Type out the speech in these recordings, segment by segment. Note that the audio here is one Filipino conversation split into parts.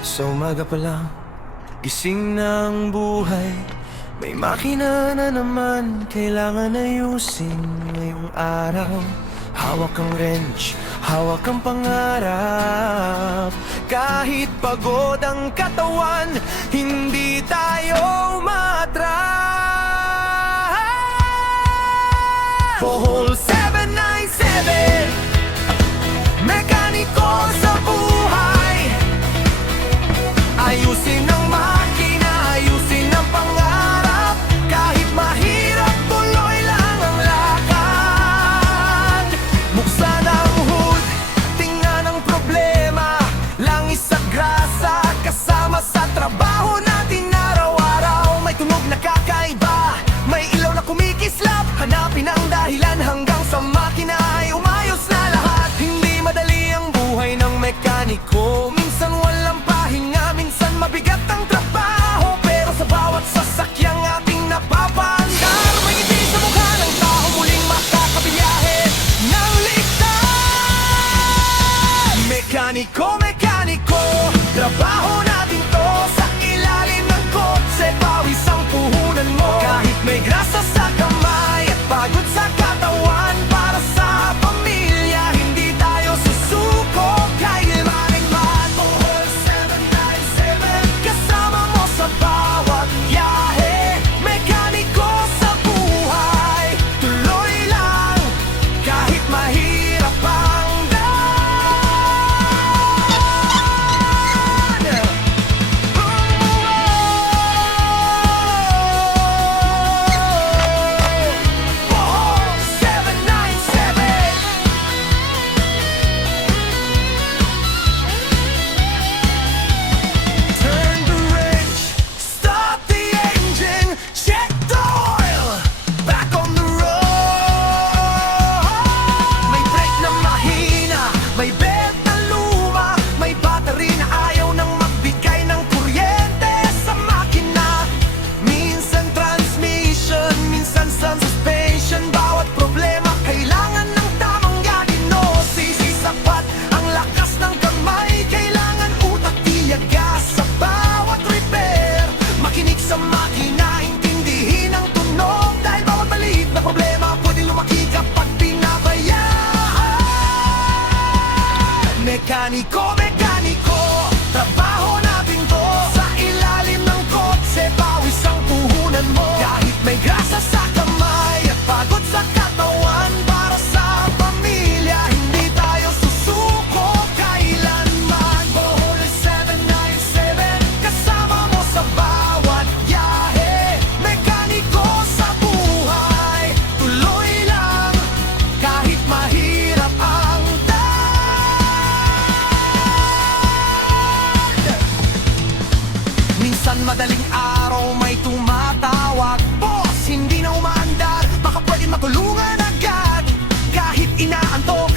Sa umaga pa lang, gising na ang buhay. May makina na naman, kailangan ayusin ngayong araw. Hawak ang wrench, hawak ang pangarap. Kahit pagod ang katawan, hindi tayo matras. Bohol 797, mekaniko sa buhay. Ayusin ang makina, ayusin ang pangarap. Kahit mahirap, tuloy lang ang lakad. Buksan ang hood, tingnan ang problema. Langis at grasa, kasama sa trabaho natin araw-araw. May tunog na kakaiba, may ilaw na kumikislap. Hanapin ang dahilan hanggang sa makina ay umayos na lahat. Hindi madali ang buhay ng mekaniko. Minsan walang pahinga, minsan mabigat ang trabaho. Pero sa bawat sasakyang ating napapaandar, may ngiti sa mukha ng tao, muling makakabiyahe ng ligtas. Mekaniko, mekaniko, trabaho natin to. Sa ilalim ng kotse, pawis ang puhunan mo. Kahit may grasa sa kamay at pagod sa katawan, para sa pamilya, hindi tayo susuko kailanman. Bohol 797, kasama mo sa bawat biyahe. Mekaniko sa buhay, tuloy lang kahit mahirap ang daan. Bohol 797. Turn the wrench, start the engine, check the oil, back on the road. May brake na mahina, may belt na luma, may battery na ayaw nang magbigay ng kuryente sa makina. Minsan transmission, minsan sa suspension. Bawat problema kailangan ng tamang diagnosis. Sapat ang lakas ng kamay, kailangan utak tiyaga sa bawat repair. Makinig sa makina, intindihin ang tunog, dahil bawat maliit na problema pwede lumaki kapag pinabayaan. Mekaniko, mekaniko, trabaho natin to. Sa ilalim ng kotse, pawis ang puhunan mo. Kahit may grasa sa kamay at pagod sa katawan, para sa pamilya, hindi tayo susuko kailanman. Bohol 797, kasama mo sa bawat biyahe. Mekaniko sa buhay, tuloy lang kahit mahirap ang daan. Minsan madaling araw may tumatawag, boss, hindi na umaandar, baka pwede matulungan agad. Kahit inaantok,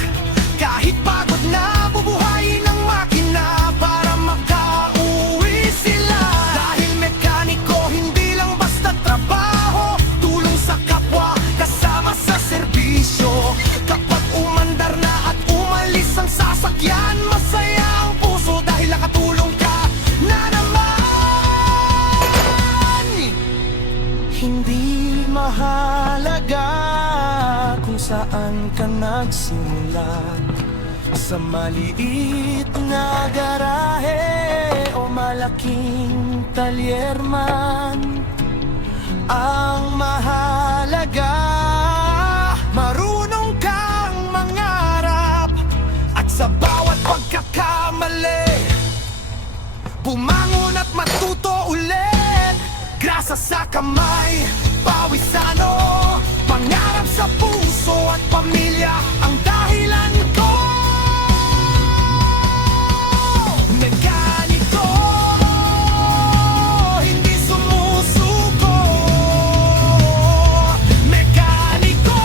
kahit pagod na, bubuhayin ang makina para makauwi sila. Dahil mekaniko, hindi lang basta trabaho, tulong sa kapwa, kasama sa serbisyo. Kapag umandar na at umalis ang sasakyan, masaya ang puso dahil nakatulong ka na naman. Hindi mahalaga kung saan ka nagsimula, sa maliit na garahe o malaking talyer man. Ang mahalaga, marunong kang mangarap, at sa bawat pagkakamali, bumangon at matuto ulit. Grasa sa kamay, pawisano, pangarap sa puso at pamilya ang dahilan ko. Mekaniko, hindi sumusuko. Mekaniko,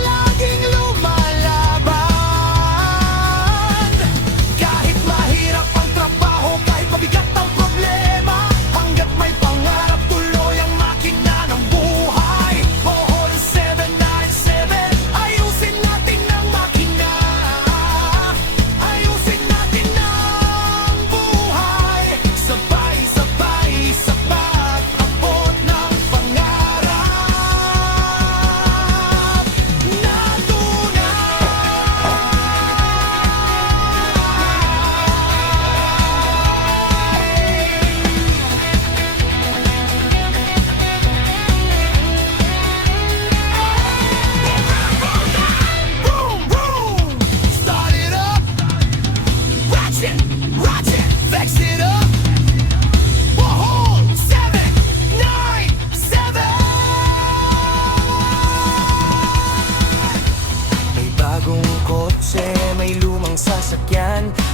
laging lumalaban. Kahit mahirap ang trabaho, kahit mabigat ang problema, hanggat may pangarap, tuloy ang makina ng buhay. Bohol 797, ayusin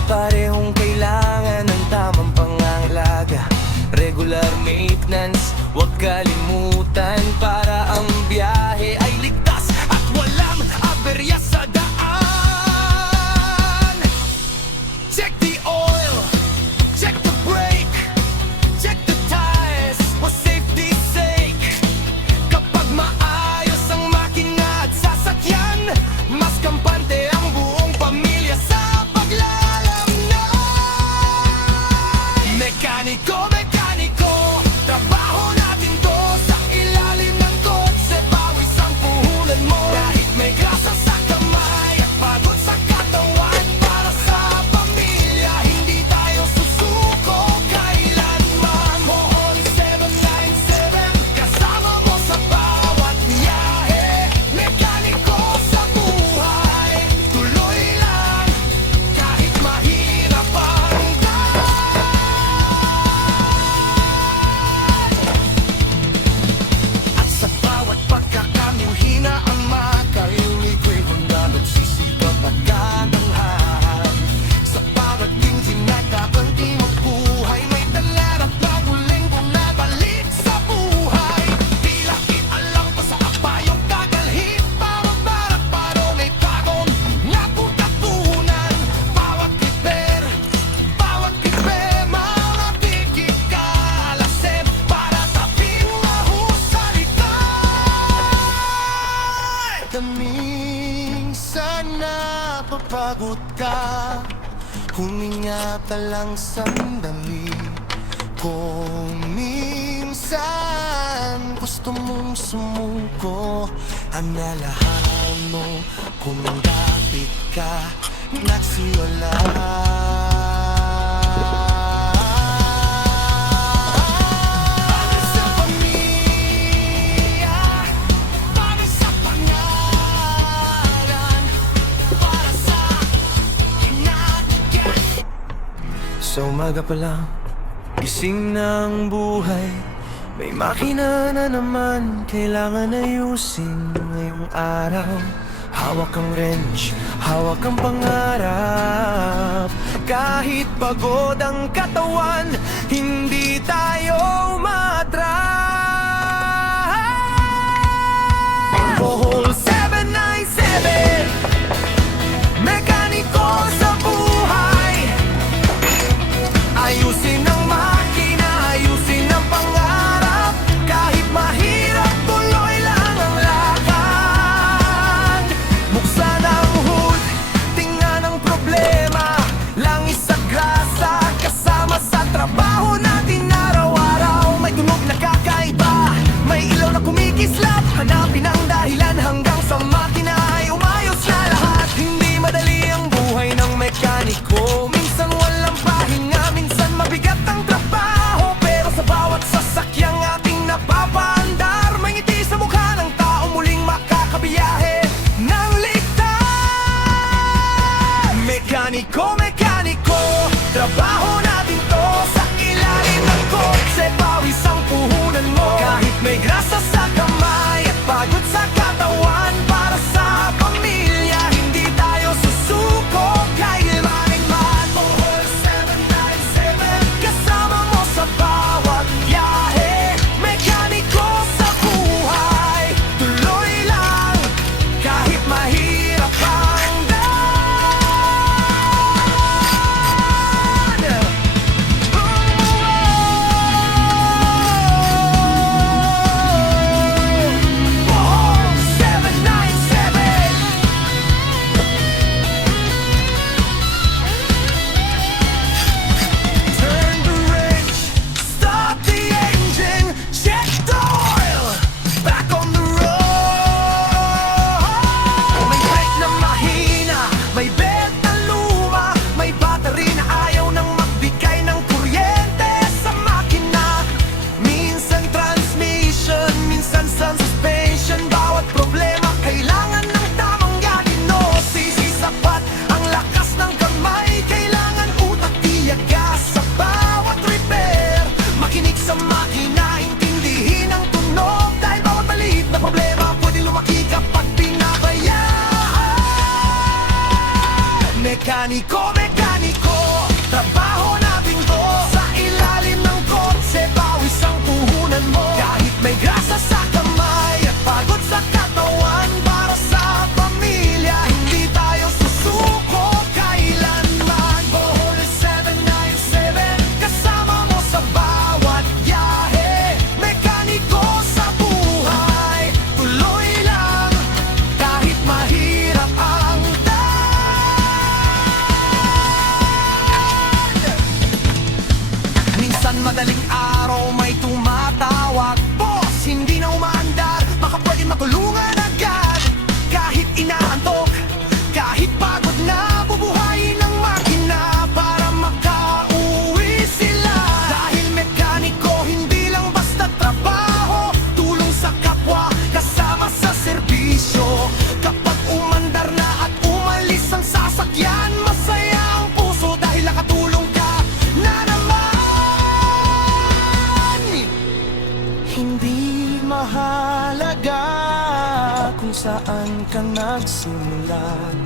Parehong kailangan ng tamang pangangalaga, regular maintenance, huwag kalimutan, para ang biyahe ay ligtas at walang aberya sa daan. Check the oil, check the brake, check the tires for safety's sake. Kapag maayos ang makina at sasakyan, mas kampante ang buong pamilya sa paglalamnan. Mekaniko, mekaniko, trabaho natin to sa ilalim ng kotse, pawis ang puhunan mo. Kahit may grasa sa kamay at pagod sa katawan, para sa pamilya hindi tayo susuko kailanman. Mohon 797, kasama mo sa bawat biyahe. Mekaniko sa buhay, tuloy lang kahit mahirap ang at sa bawat pagkakamiyuhina ang makaliwiko'y hangga nagsisikap at katanghal. Sa bawat tingin na kabanti mo buhay, may dalar at maguling bumabalik sa buhay. Tila alang pa sa apayong kagalhit, para paro may pagong naputatunan. Bawat kiper, mga bigit kalasin, para taping mahusalitan. Minsan napapagod ka, huminga ka lang sandali. Kung minsan gusto mong sumuko, analahaan mo kung dapit ka nagsiwala. Para sa pamilya, para sa pangalan, para sa kinakyan. Sa umaga pa lang, gising ng buhay, may makina na naman kailangan ayusin ngayong araw. Hawak ang wrench, hawak ang pangarap. Kahit pagod ang katawan, hindi tayo matras. Bohol 797, mekaniko sa buhay. Ayusin ang makina, ayusin ang pangarap. Kahit mahirap, tuloy lang ang lakad. Buksan ang hood, tingnan ang problema. Langis sa grasa, kasama sa trabaho natin araw-araw. May tunog na kakaiba, may ilaw na kumikislap. Hanapin ang dahilan hanggang sa makina ay umayos na lahat. Hindi madali ang buhay ng mekaniko, minsan walang pahinga, minsan mabigat ang trabaho. Pero sa bawat sasakyang ating napapaandar, may ngiti sa mukha ng tao muling makakabiyahe ng ligtas. Mekaniko, mekaniko, trabaho natin to sa ilalim ng kotse, pawis ang puhunan mo. Kahit may grasa sa kamay at pagod sa katawan, para sa pamilya hindi tayo susuko kailanman. Bohol 797, kasama mo sa bawat biyahe. Mekaniko sa buhay, tuloy lang kahit mahirap ang daan. madaling araw may tumatawag, boss, hindi na umaandar, baka pwede matulungan agad. Kahit inaantok, kahit pagod na, bubuhayin ng makina para makauwi sila. Dahil mekaniko, hindi lang basta trabaho, tulong sa kapwa, kasama sa serbisyo. Kapag umandar na at umalis ang sasakyan, masaya ang puso dahil nakatulong ka na naman. Hindi mahalaga kung saan ka nagsimulat,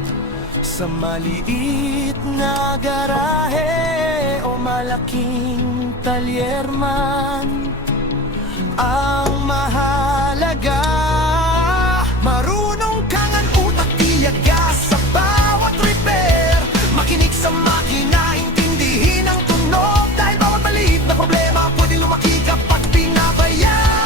sa maliit na garahe o malaking talyer man. Ang mahalaga, marunong kang ang utak tiyaga sa bawat repair. Makinig sa makina, intindihin ang tunog, dahil bawat maliit na problema pwede lumaki kapag pinabayaan.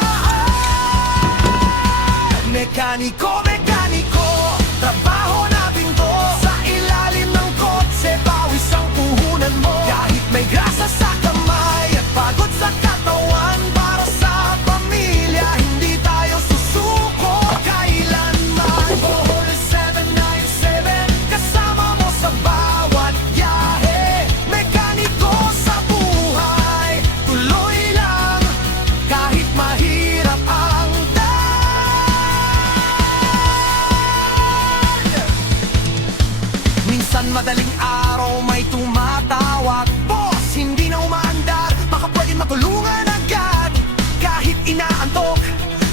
Mekaniko, mekaniko, trabaho natin to. Sa ilalim ng kotse, pawis ang puhunan mo. Kahit may grasa sa kamay at pagod sa katawan, para sa pamilya, hindi tayo susuko kailanman. Bohol 797, kasama mo sa bawat biyahe. Mekaniko sa buhay, tuloy lang kahit mahirap ang minsan madaling araw may tumatawag, boss, hindi na umaandar, baka pwede matulungan agad. Kahit inaantok,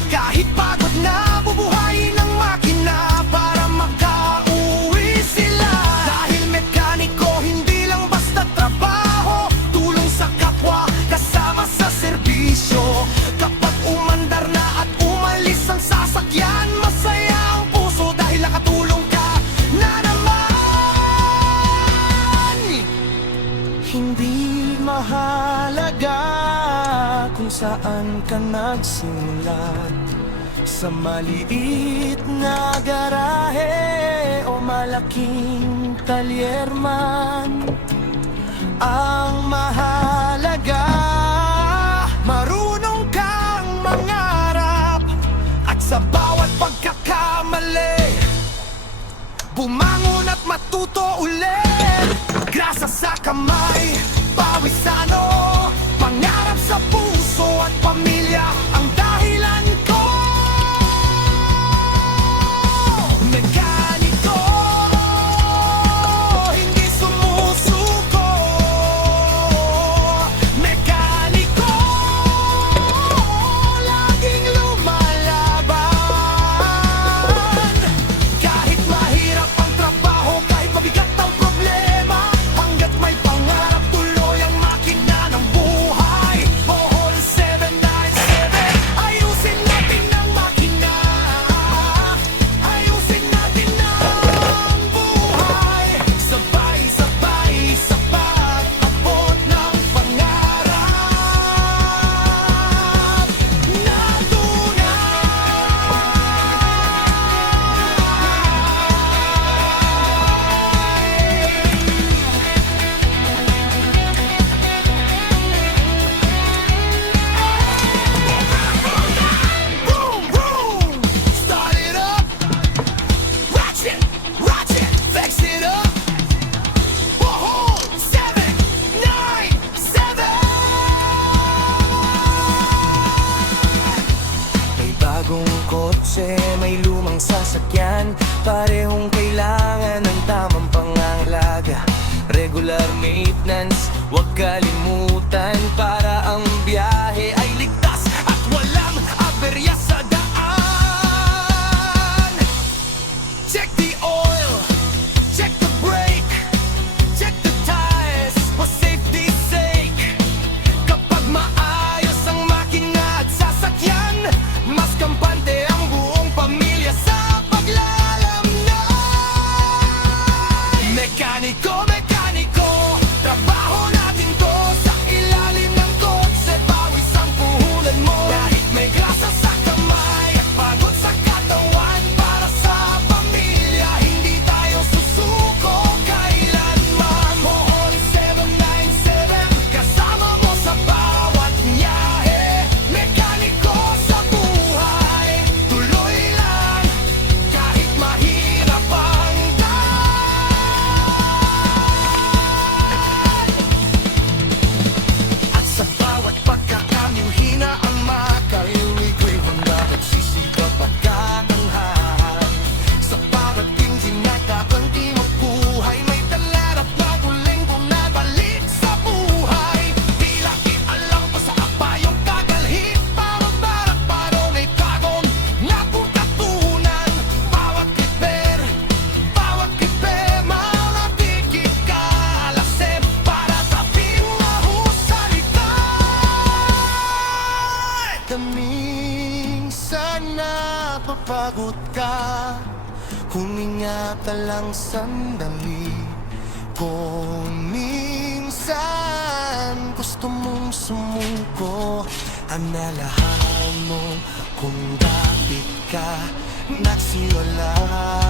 kahit pagod na, bubuhayin ng makina para makauwi sila. Dahil mekaniko, hindi lang basta trabaho, tulong sa kapwa, kasama sa serbisyo. Kapag umandar na at umalis ang sasakyan, masaya ang puso dahil nakatulong ka na naman. Hindi mahalaga kung saan ka nagsimulat, sa maliit na garahe o malaking talyer man. Ang mahalaga, marunong kang mangarap, at sa bawat pagkakamali, bumangon at matuto ulit. Grasa sa kamay, pawis sa ano, pangarap sa puso at pamilya ang dahilan ko. Mekaniko, hindi sumusuko. Mekaniko, laging lumalaban. Kahit mahirap ang trabaho, kahit mabigat ang problema, hanggat may pangarap, tuloy ang makina ng buhay. Bohol 797, ayusin natin ang makina, ayusin natin ang buhay. Sabay-sabay sa pag-abot ng pangarap na tunay. Boom, boom, start it up, watch it, flex it up. Bohol 797. May bagong kotse, may lumang sasakyan, parehong kailangan ng tamang pangangalaga. Regular maintenance, huwag kalimutan, para ang biyahe ay ligtas at walang aberya sa daan. Check the oil, check the brake, check the tires for safety's sake. Kapag maayos ang makina at sasakyan, mas kampante ang buong pamilya sa paglalamnan. Mekaniko, mekaniko, trabaho natin to. Sa ilalim ng kotse, pawis pagod ka, huminga ka lang sandali. Kung minsan gusto mong sumuko, amalahan mo kung bakit ka nagsiwalay.